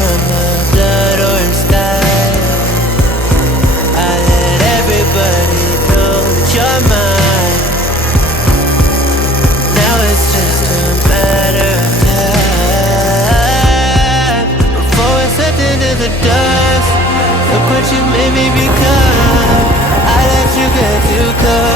from the blood orange sky. I let everybody know that you're mine. Now it's just a matter of time before we're slipped into the dust. Look what you made me become. I let you get too close.